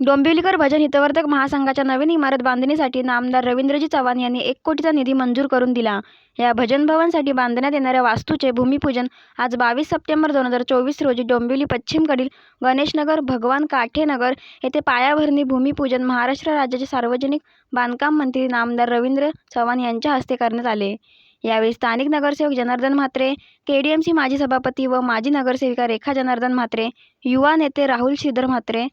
डोंबिवलीकर भजन हितवर्धक महासंघाच्या नवीन इमारत बांधणीसाठी नामदार रवींद्रजी चव्हाण यांनी एक कोटीचा निधी मंजूर करून दिला. या भजन भवनसाठी बांधण्यात येणाऱ्या वास्तूचे भूमिपूजन आज बावीस सप्टेंबर दोन हजार चोवीस रोजी डोंबिवली पश्चिमकडील गणेशनगर भगवान काठेनगर येथे पायाभरणी भूमिपूजन महाराष्ट्र राज्याचे सार्वजनिक बांधकाम मंत्री नामदार रवींद्र चव्हाण यांच्या हस्ते करण्यात आले. यावेळी स्थानिक नगरसेवक Janardan Mhatre K D M C माजी सभापती व माजी नगरसेविका रेखा जनार्दन म्हात्रे युवा नेते राहुल श्रीधर म्हात्रे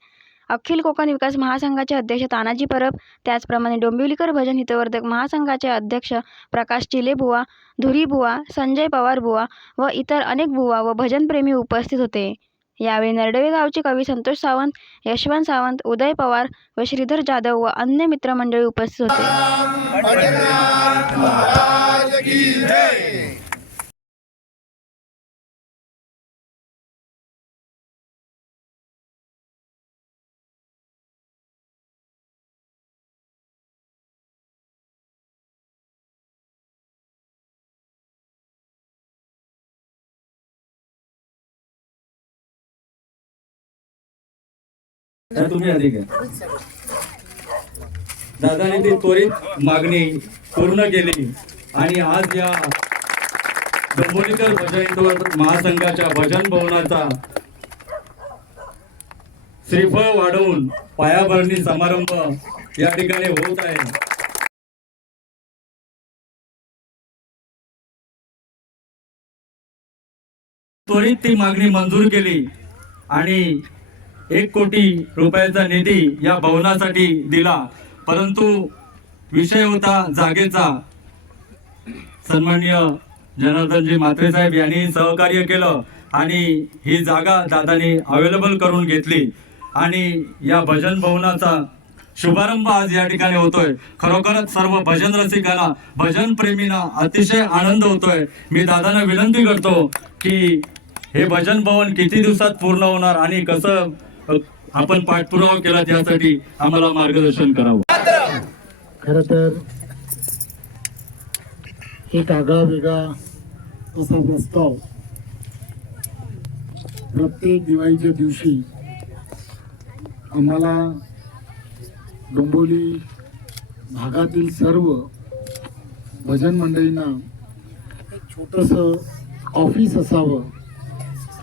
अखिल कोकण विकास महासंघाचे अध्यक्ष तानाजी परब त्याचप्रमाणे डोंबिवलीकर भजन हितवर्धक महासंघाचे अध्यक्ष प्रकाश चिलेबुवा धुरीबुवा संजय पवारबुवा व इतर अनेक बुवा व भजनप्रेमी उपस्थित होते. यावेळी नरडवे गावचे कवी संतोष सावंत यशवंत सावंत उदय पवार व श्रीधर जाधव व अन्य मित्रमंडळी उपस्थित होते. तुम्ही अधिक आहे दादाने ती त्वरित मागणी पूर्ण केली आणि आज या डोंबोलीकर भजन महासंघाच्या भजन भवनाचा श्रीफळ वाढवून पायाभरणी समारंभ या ठिकाणी होत आहे. त्वरित ती मागणी मंजूर केली आणि एक कोटी रुपयाचा निधी या भवनासाठी दिला. परंतु विषय होता जागेचा. सन्माननीय जनार्दनजी म्हात्रे साहेब यांनी सहकार्य केलं आणि ही जागा दादाने अवेलेबल करून घेतली. आणि या भजन भवनाचा शुभारंभ आज या ठिकाणी होतोय. खरोखरच सर्व भजन रसिकांना भजन प्रेमींना अतिशय आनंद होतोय. मी दादांना विनंती करतो की हे भजन भवन किती दिवसात पूर्ण होणार आणि कसं आपण पाठपुरावा केला त्यासाठी आम्हाला मार्गदर्शन करावं. खरं तर एक आगळा वेगळा असा प्रस्ताव प्रत्येक दिवाळीच्या दिवशी आम्हाला डोंबोली भागातील सर्व भजन मंडळींना एक छोटंसं ऑफिस असावं.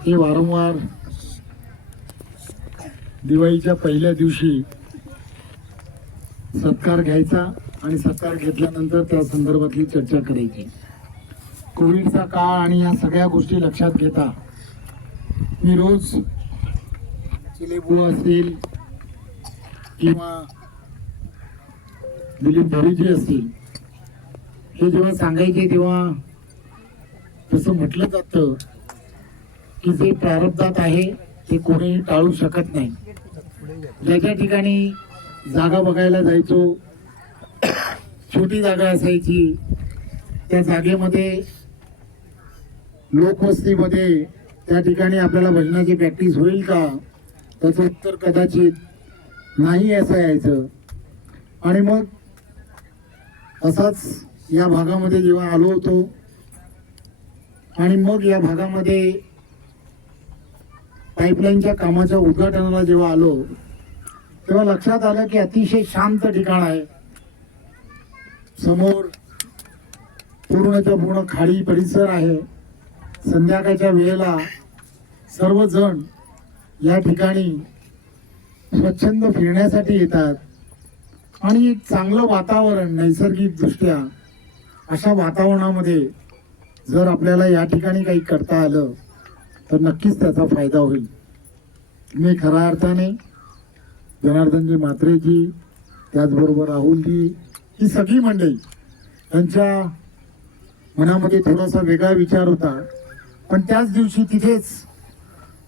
हे वारंवार दिवाळीच्या पहिल्या दिवशी सत्कार घ्यायचा आणि सत्कार घेतल्यानंतर त्या संदर्भातली चर्चा करायची. कोविडचा काळ आणि या सगळ्या गोष्टी लक्षात घेता मी रोज चिलेबू असतील किंवा दिलीप भरीजी असतील हे जेव्हा सांगायचे तेव्हा तसं म्हटलं जातं की जे प्रारब्धात आहे ते कोणीही टाळू शकत नाही. ज्याच्या ठिकाणी जागा बघायला जायचो छोटी जागा असायची त्या जागेमध्ये लोकवस्तीमध्ये त्या ठिकाणी आपल्याला भजनाची प्रॅक्टिस होईल का? त्याचं उत्तर कदाचित नाही असं यायचं. आणि मग असाच या भागामध्ये जेव्हा आलो होतो आणि मग या भागामध्ये पाईपलाईनच्या कामाच्या उद्घाटनाला जेव्हा आलो तेव्हा लक्षात आलं की अतिशय शांत ठिकाण आहे. समोर पूर्णच्या पूर्ण खाडी परिसर आहे. संध्याकाळच्या वेळेला सर्वजण या ठिकाणी स्वच्छंद फिरण्यासाठी येतात. आणि एक चांगलं वातावरण नैसर्गिक दृष्ट्या अशा वातावरणामध्ये जर आपल्याला या ठिकाणी काही करता आलं तर नक्कीच त्याचा फायदा होईल. मी खऱ्या अर्थाने जनार्दनजी म्हात्रेजी त्याचबरोबर राहुलजी ही सगळी मंडळी त्यांच्या मनामध्ये थोडासा वेगळा विचार होता. पण त्याच दिवशी तिथेच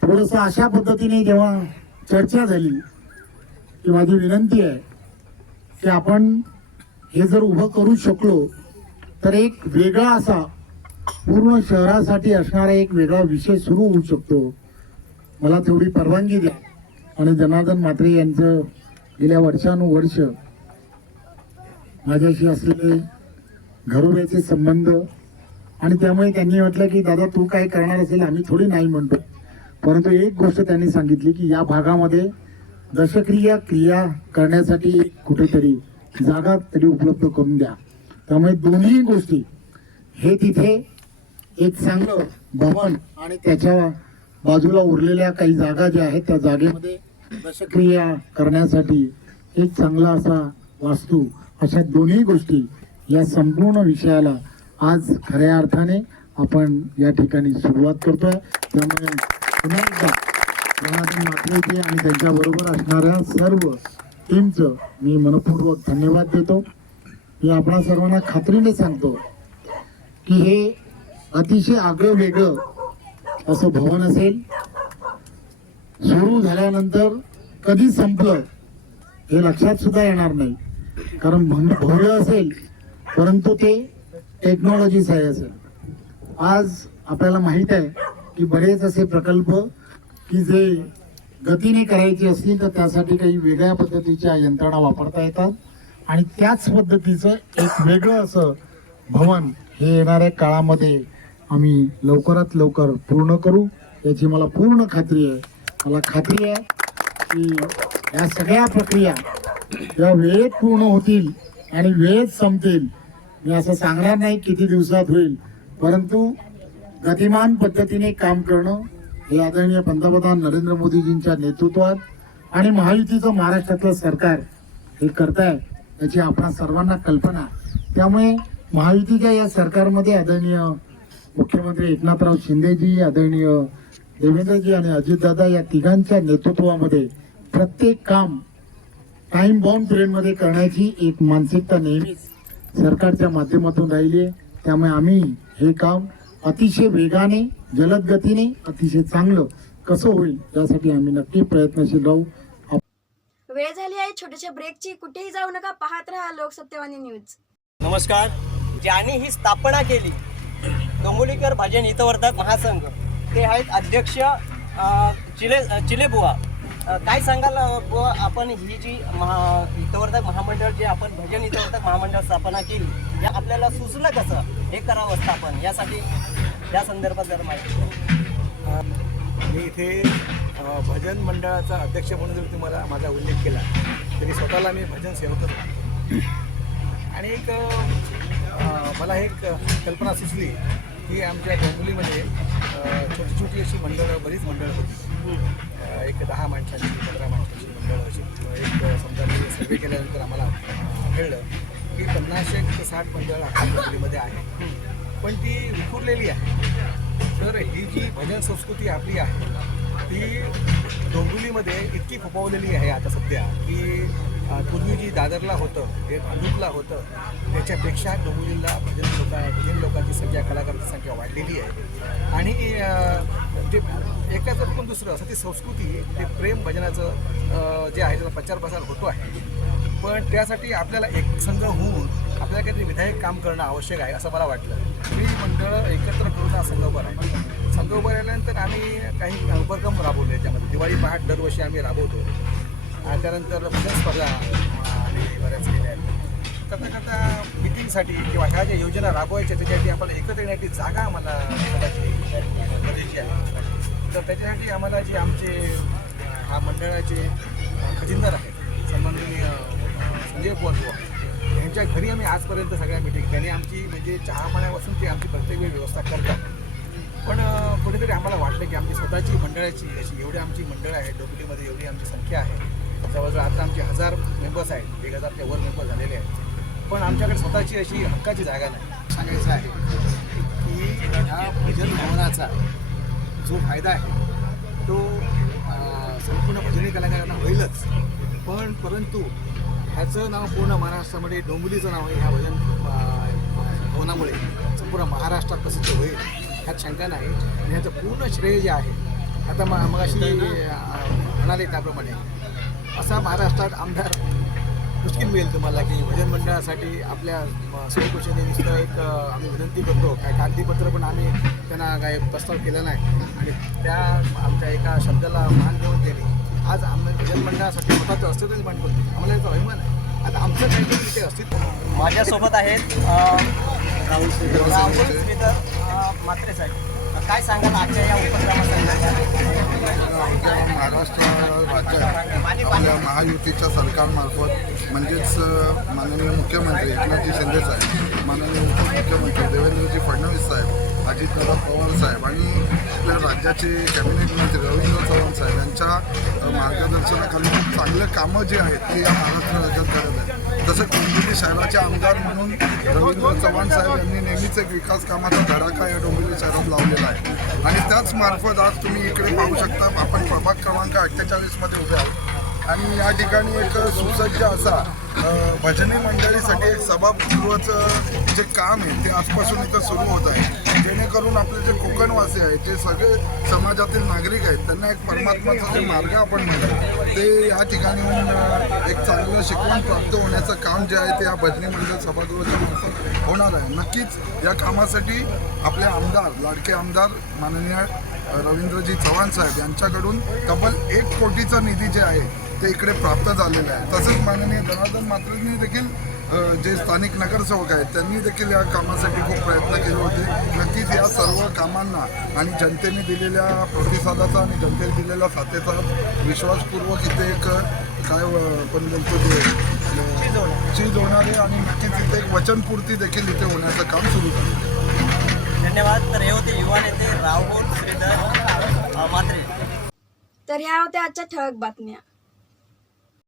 थोडंसं अशा पद्धतीने जेव्हा चर्चा झाली की माझी विनंती आहे की आपण हे जर उभं करू शकलो तर एक वेगळा असा पूर्ण शहरासाठी असणारा एक वेगळा विषय सुरू होऊ शकतो. मला तेवढी परवानगी द्या. आणि जनार्दन म्हात्रे यांचं गेल्या वर्षानुवर्ष माझ्याशी असलेले घरोब्याचे संबंध आणि त्यामुळे त्यांनी म्हटलं की दादा तू काय करणार असेल आम्ही थोडी नाही म्हणतो. परंतु एक गोष्ट त्यांनी सांगितली की या भागामध्ये दशक्रिया क्रिया करण्यासाठी कुठेतरी जागा तरी उपलब्ध करून द्या. त्यामुळे दोन्ही गोष्टी हे तिथे एक चांगलं भवन आणि त्याच्या बाजूला उरलेल्या काही जागा ज्या आहेत त्या जागेमध्ये दशक्रिया करण्यासाठी एक चांगला असा वास्तू अशा दोन्ही गोष्टी या संपूर्ण विषयाला आज खऱ्या अर्थाने आपण या ठिकाणी सुरुवात करतोय. त्यामुळे पुन्हा एकदा जनार्दन मात्रेजी आणि त्यांच्याबरोबर असणाऱ्या सर्व टीमचं मी मनपूर्वक धन्यवाद देतो. मी आपणा सर्वांना खात्रीने सांगतो की हे अतिशय आगळं वेगळं असं भवन असेल. सुरू झाल्यानंतर कधी संपलं हे लक्षात सुद्धा येणार नाही. कारण भन- असेल परंतु ते टेक्नॉलॉजी आहे असेल. आज आपल्याला माहीत आहे की बरेच असे प्रकल्प की जे गतीने करायचे असतील तर त्यासाठी काही वेगळ्या पद्धतीच्या यंत्रणा वापरता येतात. आणि त्याच पद्धतीचं एक वेगळं असं भवन हे येणाऱ्या काळामध्ये आम्ही लवकरात लवकर पूर्ण करू. याची मला पूर्ण खात्री आहे. मला खात्री आहे की या सगळ्या प्रक्रिया या वेळेत पूर्ण होतील आणि वेळेत संपतील. मी असं सांगणार नाही किती दिवसात होईल. परंतु गतिमान पद्धतीने काम करणं हे आदरणीय पंतप्रधान नरेंद्र मोदीजींच्या नेतृत्वात आणि महायुतीचं महाराष्ट्रातलं सरकार हे करताय याची आपणा सर्वांना कल्पना. त्यामुळे महायुतीच्या या सरकारमध्ये आदरणीय मुख्यमंत्री एकनाथराव शिंदेजी आदरणीय देवेंद्रजी आणि अजितदादा या तिघांच्या नेतृत्वामध्ये प्रत्येक काम टाइम बाउंड पिरियडमध्ये करण्याची एक मानसिकता नेहमीच सरकारच्या माध्यमातून राहिली आहे. त्यामुळे आम्ही हे काम अतिशय वेगाने जलद गतीने अतिशय चांगलं कसं होईल यासाठी आम्ही नक्की प्रयत्नशील राहू. वेळ झाली आहे छोट्याशा ब्रेकची कुठेही जाऊ नका. पाहत राहा लोकसत्यवाणी न्यूज. नमस्कार. ज्यांनी ही स्थापना केली डोंबोलीकर भजन हितवर्धक महासंघ. ते आहेत अध्यक्ष चिले चिलेबुवा. काय सांगाल बुवा आपण ही जी महा हितवर्धक महामंडळ जे आपण भजन हितवर्धक महामंडळ स्थापना केली या आपल्याला सुचलं कसं? हे करावं स्थापन यासाठी या संदर्भात जर माहिती मी इथे भजन मंडळाचा अध्यक्ष म्हणून जर तुम्हाला माझा उल्लेख केला तरी स्वतःला मी भजन सेवकच मानतो. आणि एक मला एक कल्पना सुचली. ही आमच्या डोंबिवलीमध्ये छोटी छोटी अशी मंडळं बरीच मंडळं होती. एक दहा माणसांची पंधरा माणसांची मंडळं अशी. एक समजा मी सर्वे केल्यानंतर आम्हाला कळलं की पन्नासशे ते साठ मंडळ आपल्या डोंबिवलीमध्ये आहे पण ती विखुरलेली आहे. तर ही जी भजन संस्कृती आपली आहे ती डोंबिवलीमध्ये इतकी फोपावलेली आहे आता सध्या की पूर्वी जी दादरला होतं हे भांडूपला होतं त्याच्यापेक्षा डोंबिवलीला भजन लोका भजन लोकांची संख्या कलाकारांची संख्या वाढलेली आहे. आणि ते एकाचं पण दुसरं असं ती संस्कृती ते प्रेम भजनाचं जे आहे त्याचा प्रचार प्रसार होतो आहे. पण त्यासाठी आपल्याला एक संघ होऊन आपल्याला काहीतरी विधायक काम करणं आवश्यक आहे असं मला वाटलं. मी मंडळ एकत्र करून हा संघ उभा राहिला. संघ उभा राहिल्यानंतर आम्ही काही उपक्रम राबवले त्यामध्ये दिवाळी पहाट दरवर्षी आम्ही राबवतो. आणि त्यानंतर भजन स्पर्धा आणि बऱ्याच केल्या आहेत. करता करता मिटिंगसाठी किंवा ह्या ज्या योजना राबवायच्या त्याच्यासाठी आम्हाला एकत्र येण्याची जागा आम्हाला गरजेची आहे. तर त्याच्यासाठी आम्हाला जे आमचे हा मंडळाचे खजिनदार आहेत सन्माननीय संजय बुवा यांच्या घरी आम्ही आजपर्यंत सगळ्या मिटिंग त्यांनी आमची म्हणजे चहा पाण्यापासून ते आमची प्रत्येक वेळी व्यवस्था करतात. पण कुठेतरी आम्हाला वाटलं की आमची स्वतःची मंडळाची अशी एवढी आमची मंडळ आहे डोबलीमध्ये एवढी आमची संख्या आहे जवळजवळ आता आमचे हजार मेंबर्स आहेत. एक हजारच्या वर मेंबर झालेले आहेत. पण आमच्याकडे स्वतःची अशी हक्काची जागा नाही. सांगायचं आहे की ह्या भजन भवनाचा जो फायदा आहे तो संपूर्ण भजनी कलाकारांना होईलच. पण परंतु ह्याचं नाव पूर्ण महाराष्ट्रामध्ये डोंबिवलीचं नाव आहे ह्या भजन भवनामुळे. संपूर्ण महाराष्ट्रात प्रसिद्ध होईल ह्यात शंका नाही. आणि ह्याचं पूर्ण श्रेय जे आहे आता मग मगाशी अं, म्हणाले त्याप्रमाणे असा महाराष्ट्रात आमदार मुश्किल मिळेल तुम्हाला की भजन मंडळासाठी आपल्या स्वयंपोषणे नुसतं एक आम्ही विनंती करतो. काय कागदीपत्र पण आम्ही त्यांना काय प्रस्ताव केला नाही. आणि त्या आमच्या एका शब्दाला मान देऊन गेले. आज आम्ही भजन मंडळासाठी स्वतःचं अस्तित्वच मांडतो. आम्हाला याचा अभिमान आहे. आता आमचं काहीतरी तिथे अस्तित्व. माझ्यासोबत आहेत राहुल म्हात्रे साहेब. काय सांगाल आजच्या या उपक्रमासंदर्भात? महाराष्ट्र राज्यात आपल्या महायुतीच्या सरकारमार्फत म्हणजेच माननीय मुख्यमंत्री एकनाथजी शिंदे साहेब माननीय उपमुख्यमंत्री देवेंद्रजी फडणवीस साहेब अजितदादा पवार साहेब आणि आपल्या राज्याचे कॅबिनेट मंत्री रवींद्र चव्हाण साहेब यांच्या मार्गदर्शनाखाली खूप चांगले कामं जी आहेत ती या महाराष्ट्र राज्यात करत आहेत. जसं डोंबिवली शहराचे आमदार म्हणून रवींद्र चव्हाण साहेब यांनी नेहमीच एक विकास कामाचा धडाका या डोंबिवली शहरात लावलेला आहे. आणि त्याच मार्फत आज तुम्ही इकडे पाहू शकता आपण प्रभाग क्रमांक अठ्ठेचाळीसमध्ये उभे आहोत. आणि या ठिकाणी एक सुसज्ज असा भजनी मंडळीसाठी एक सभागृहाचं जे काम आहे ते आजपासून इथं सुरू होत आहे. जेणेकरून आपले जे कोकणवासी आहेत जे सगळे समाजातील नागरिक आहेत त्यांना एक परमात्माचा जे मार्ग आपण म्हणतो ते या ठिकाणी एक चांगलं शिकवण प्राप्त होण्याचं काम जे आहे ते या भजनी मंडळ सभागृहाच्या मार्फत होणार आहे. नक्कीच या कामासाठी आपले आमदार लाडके आमदार माननीय रवींद्रजी चव्हाण साहेब यांच्याकडून तब्बल एक कोटीचा निधी जे आहे ते इकडे प्राप्त झालेलं आहे. तसंच माननीय जनार्दन मात्रेंनी देखील जे स्थानिक नगरसेवक आहेत त्यांनी देखील या कामासाठी खूप प्रयत्न केले होते. नक्कीच या सर्व कामांना आणि जनतेने दिलेल्या प्रतिसादाचा आणि जनतेने दिलेल्या साथेचा विश्वासपूर्वक इथे एक काय अ, आपण बोलतो ते चीज होणार आहे आणि नक्कीच इथे एक वचनपूर्ती देखील इथे होण्याचं काम सुरू झालं धन्यवाद. तर हे होते युवा नेते राहुल श्रीधर अ, म्हात्रे. तर ह्या होत्या आजच्या ठळक बातम्या.